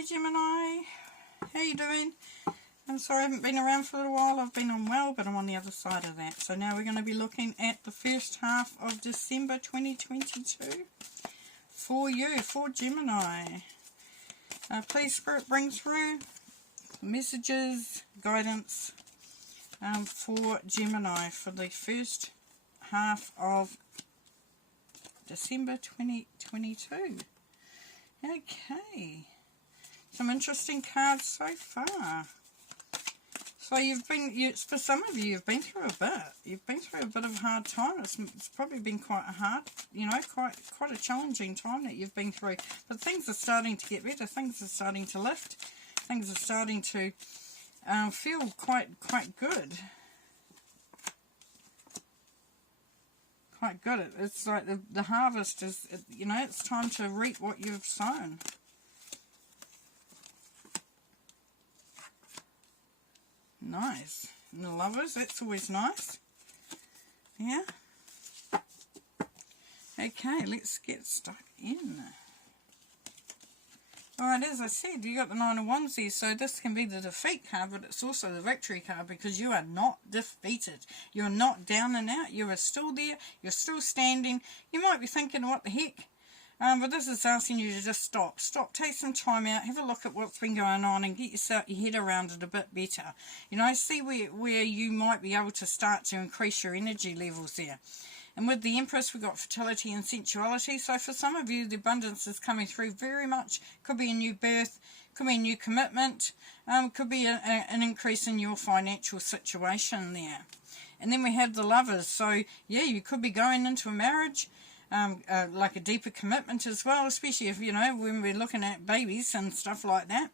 Hey Gemini, how you doing? I'm sorry I haven't been around for a little while. I've been unwell, but I'm on the other side of that. So now we're going to be looking at the first half of December 2022 for you, for Gemini. Please Spirit bring through messages, guidance for Gemini for the first half of December 2022. Okay, some interesting cards so far. So for some of you, you've been through a bit. You've been through a bit of a hard time. It's probably been quite a hard, quite a challenging time that you've been through. But things are starting to get better. Things are starting to lift. Things are starting to feel quite good. Quite good. It's like the harvest is, it's time to reap what you've sown. Nice. And the Lovers, that's always nice. Yeah. Okay, let's get stuck in. Alright, as I said, you got the Nine of Wands here, so this can be the defeat card, but it's also the victory card because you are not defeated. You're not down and out. You are still there. You're still standing. You might be thinking, what the heck? But this is asking you to just stop. Stop, take some time out, have a look at what's been going on and get your head around it a bit better. See where you might be able to start to increase your energy levels there. And with the Empress, we've got fertility and sensuality. So for some of you, the abundance is coming through very much. Could be a new birth, could be a new commitment, could be an increase in your financial situation there. And then we have the Lovers. So, yeah, you could be going into a marriage, like a deeper commitment as well, especially if, when we're looking at babies and stuff like that.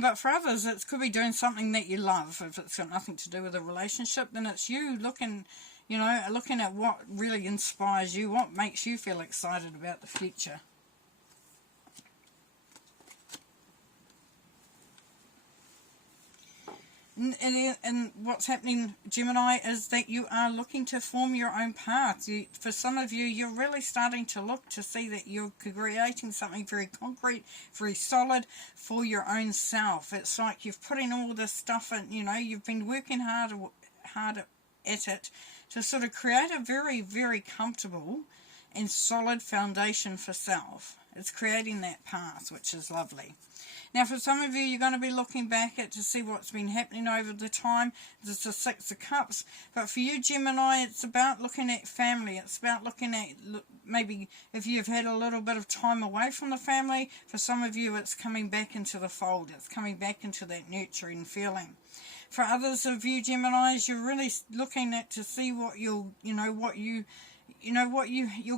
But for others, it could be doing something that you love. If it's got nothing to do with a relationship, then it's you looking at what really inspires you, what makes you feel excited about the future. And what's happening, Gemini, is that you are looking to form your own path. For some of you, you're really starting to look to see that you're creating something very concrete, very solid for your own self. It's like you've put in all this stuff and, you've been working hard at it to sort of create a very, very comfortable and solid foundation for self. It's creating that path, which is lovely. Now, for some of you, you're going to be looking back at to see what's been happening over the time. There's the Six of Cups. But for you, Gemini, it's about looking at family. It's about looking at maybe if you've had a little bit of time away from the family. For some of you, it's coming back into the fold. It's coming back into that nurturing feeling. For others of you, Geminis, you're really looking at to see what your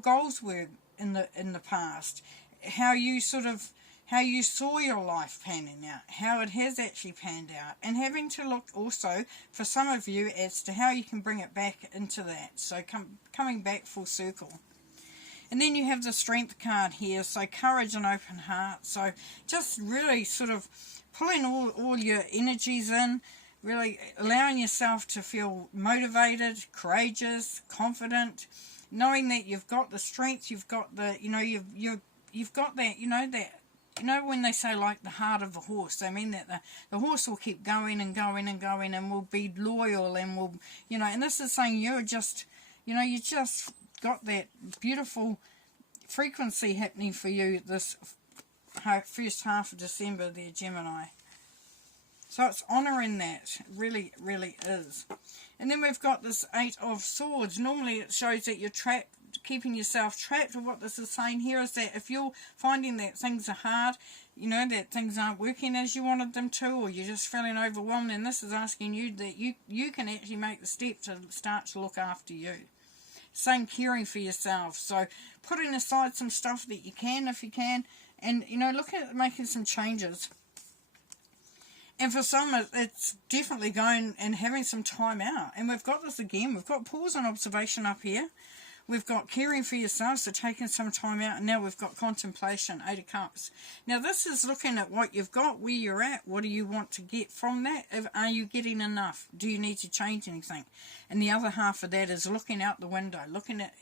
goals were in the past. How you saw your life panning out, how it has actually panned out, and having to look also for some of you as to how you can bring it back into that. So coming back full circle. And then you have the Strength card here, so courage and open heart. So just really sort of pulling all your energies in, really allowing yourself to feel motivated, courageous, confident, knowing that you've got the strength, you've got the, you've got that, when they say like the heart of a horse, they mean that the horse will keep going and going and going and will be loyal and will, and this is saying you're just, you just got that beautiful frequency happening for you this first half of December there, Gemini. So it's honouring that, really, really is. And then we've got this Eight of Swords. Normally it shows that you're trapped, keeping yourself trapped. What this is saying here is that if you're finding that things are hard, that things aren't working as you wanted them to, or you're just feeling overwhelmed, and this is asking you that you can actually make the step to start to look after you. Same caring for yourself. So putting aside some stuff that you can, if you can, and, look at making some changes. And for some, it's definitely going and having some time out. And we've got this again. We've got pause and observation up here. We've got caring for yourself, so taking some time out. And now we've got contemplation, Eight of Cups. Now this is looking at what you've got, where you're at. What do you want to get from that? Are you getting enough? Do you need to change anything? And the other half of that is looking out the window, looking at,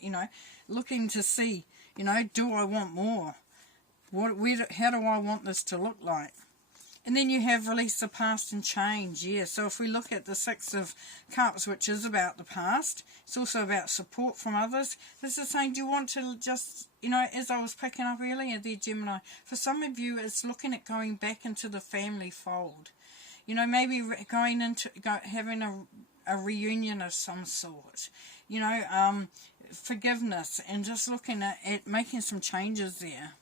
looking to see, do I want more? How do I want this to look like? And then you have release the past and change. Yeah, so if we look at the Six of Cups, which is about the past, it's also about support from others. This is saying, do you want to just, you know, as I was picking up earlier there, Gemini, for some of you, it's looking at going back into the family fold. You know, maybe having a reunion of some sort. You know, forgiveness, and just looking at making some changes there.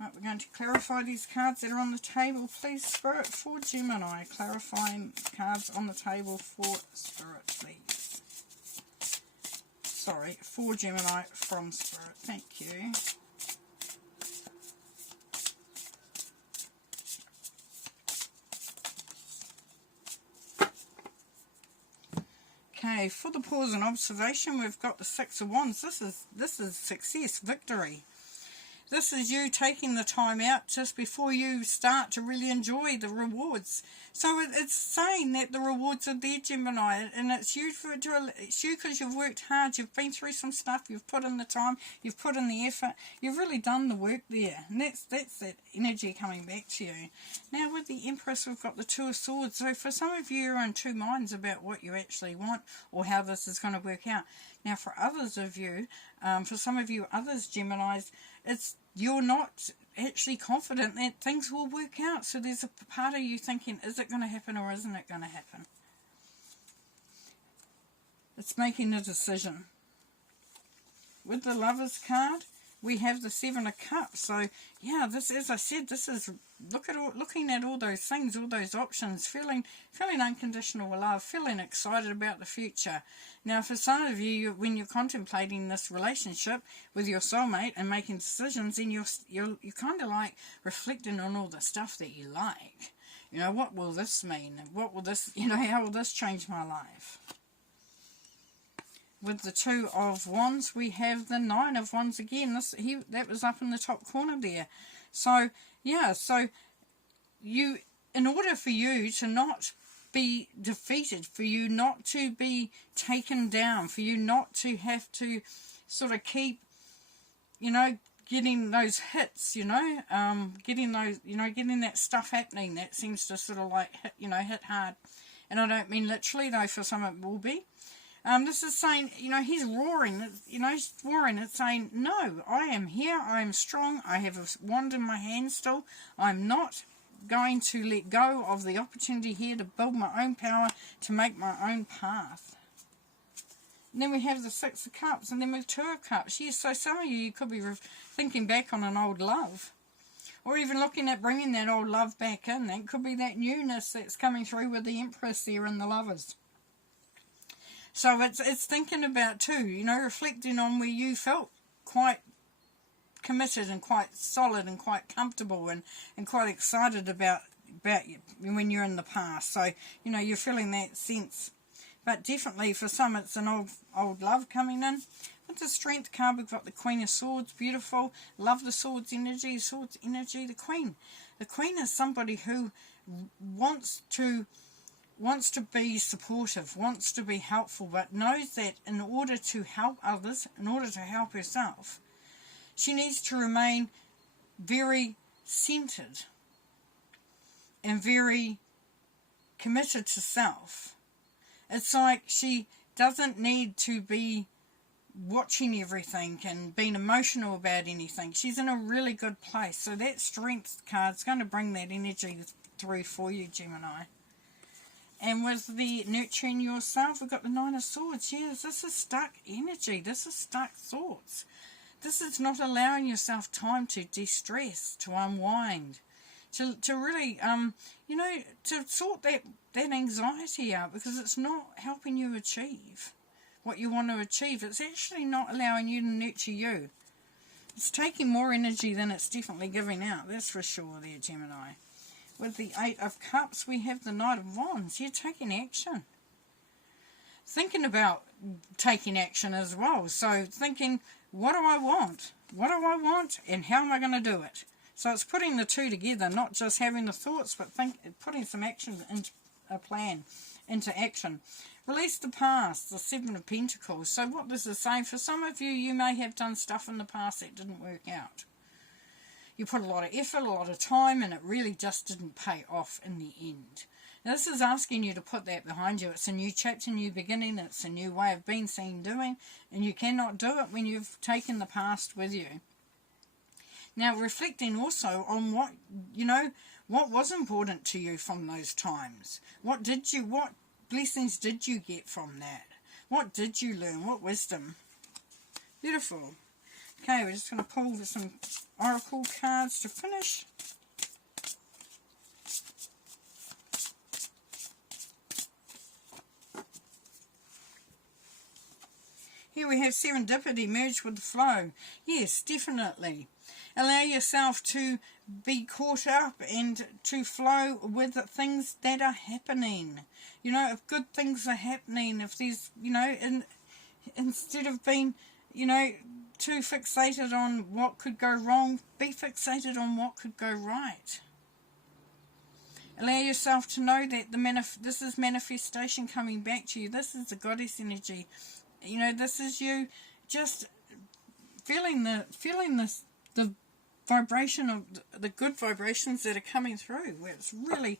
Right, we're going to clarify these cards that are on the table, please, Spirit, for Gemini. Clarifying cards on the table for Spirit, please. Sorry, for Gemini from Spirit. Thank you. Okay, for the pause and observation, we've got the Six of Wands. This is success, victory. This is you taking the time out just before you start to really enjoy the rewards. So it's saying that the rewards are there, Gemini, and it's you because you've worked hard, you've been through some stuff, you've put in the time, you've put in the effort, you've really done the work there, and that's that energy coming back to you. Now with the Empress, we've got the Two of Swords. So for some of you, you're in two minds about what you actually want or how this is going to work out. Now for others of you, for some of you others, Geminis, you're not actually confident that things will work out. So there's a part of you thinking, is it going to happen or isn't it going to happen? It's making a decision. With the Lovers card, we have the Seven of Cups. So yeah, this, as I said, this is looking at all those things, all those options, feeling unconditional love, feeling excited about the future. Now for some of you, when you're contemplating this relationship with your soulmate and making decisions, then you're kind of like reflecting on all the stuff that you like. You know, what will this mean? What will this, you know, how will this change my life? With the Two of Wands, we have the Nine of Wands again. That was up in the top corner there. So yeah, so in order for you to not be defeated, for you not to be taken down, for you not to have to sort of keep, you know, getting those hits, you know, getting that stuff happening that seems to sort of like hit hard. And I don't mean literally, though, for some it will be. This is saying, you know, he's roaring, he's roaring. It's saying, no, I am here, I am strong, I have a wand in my hand still. I'm not going to let go of the opportunity here to build my own power, to make my own path. And then we have the Six of Cups, and then with Two of Cups. Yes, so some of you could be thinking back on an old love, or even looking at bringing that old love back in. That could be that newness that's coming through with the Empress there and the Lovers. So it's thinking about too, you know, reflecting on where you felt quite committed and quite solid and quite comfortable and quite excited about you when you're in the past. So, you know, you're feeling that sense. But definitely for some it's an old love coming in. With the Strength card, we've got the Queen of Swords, beautiful. Love the Swords energy, the Queen. The Queen is somebody who wants to be supportive, wants to be helpful, but knows that in order to help others, in order to help herself, she needs to remain very centered and very committed to self. It's like she doesn't need to be watching everything and being emotional about anything. She's in a really good place. So that Strength card is going to bring that energy through for you, Gemini. And with the Nurturing Yourself, we've got the Nine of Swords. Yes, this is stuck energy. This is stuck thoughts. This is not allowing yourself time to de-stress, to unwind, to really, you know, to sort that anxiety out, because it's not helping you achieve what you want to achieve. It's actually not allowing you to nurture you. It's taking more energy than it's definitely giving out. That's for sure there, Gemini. With the Eight of Cups, we have the Knight of Wands. You're taking action. Thinking about taking action as well. So thinking, what do I want? What do I want? And how am I going to do it? So it's putting the two together, not just having the thoughts, but putting some action into a plan into action. Release the past, the Seven of Pentacles. So what this is saying, for some of you, you may have done stuff in the past that didn't work out. You put a lot of effort, a lot of time, and it really just didn't pay off in the end. Now, this is asking you to put that behind you. It's a new chapter, new beginning. It's a new way of being, seen, doing, and you cannot do it when you've taken the past with you. Now, reflecting also on what, what was important to you from those times. What blessings did you get from that? What did you learn? What wisdom? Beautiful. Okay, we're just going to pull some oracle cards to finish. Here we have serendipity, merge with the flow. Yes, definitely. Allow yourself to be caught up and to flow with the things that are happening. If good things are happening, if there's, instead of being, too fixated on what could go wrong, be fixated on what could go right. Allow yourself to know that this is manifestation coming back to you. This is the goddess energy. This is you just feeling the vibration of the good vibrations that are coming through. Where it's really,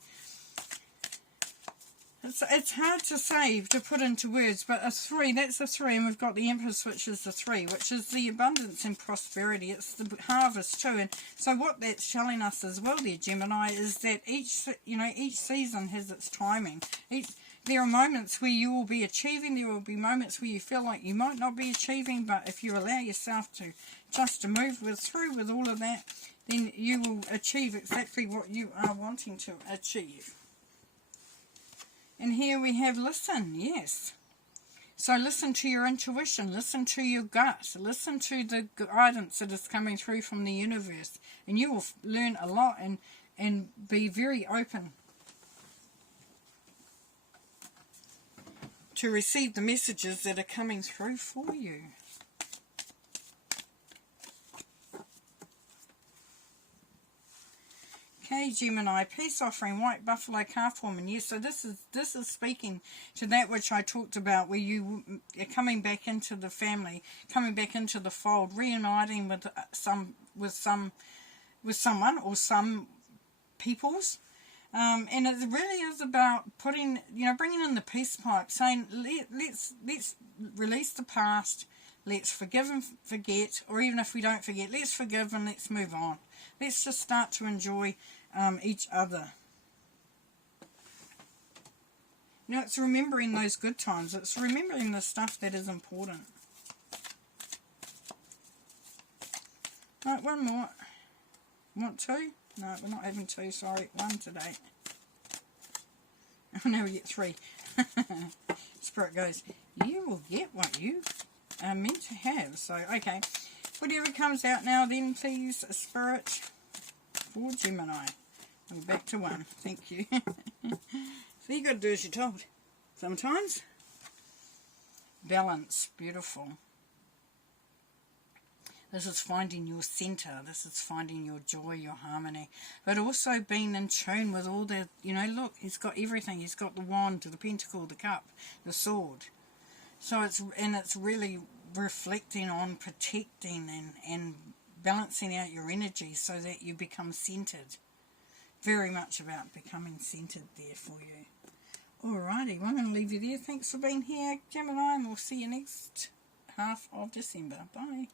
it's hard to say, to put into words, but a 3, that's a 3, and we've got the Empress, which is the 3, which is the abundance and prosperity. It's the harvest too. And so what that's telling us as well there, Gemini, is that each season has its timing. There are moments where you will be achieving, there will be moments where you feel like you might not be achieving, but if you allow yourself to move through with all of that, then you will achieve exactly what you are wanting to achieve. And here we have listen, yes. So listen to your intuition, listen to your gut, listen to the guidance that is coming through from the universe, and you will learn a lot and be very open to receive the messages that are coming through for you. Okay, Gemini, peace offering, white buffalo calf woman. Yes, so this is speaking to that which I talked about, where you are coming back into the family, coming back into the fold, reuniting with someone or some peoples. And it really is about bringing in the peace pipe, saying let's release the past, let's forgive and forget, or even if we don't forget, let's forgive and let's move on. Let's just start to enjoy each other. It's remembering those good times. It's remembering the stuff that is important. Right, one more. Want 2? No, we're not having 2, sorry. 1 today. Oh, now we get 3. Spirit goes, you will get what you are meant to have. So, okay. Whatever comes out now then, please, Spirit, for Gemini. I'm back to 1. Thank you. So you got to do as you're told. Sometimes. Balance. Beautiful. This is finding your center. This is finding your joy, your harmony. But also being in tune with all the, look, he's got everything. He's got the wand, the pentacle, the cup, the sword. So it's really reflecting on protecting and balancing out your energy so that you become centered. Very much about becoming centered there for you. Alrighty, well, I'm going to leave you there. Thanks for being here, Gemini, and we'll see you next half of December. Bye.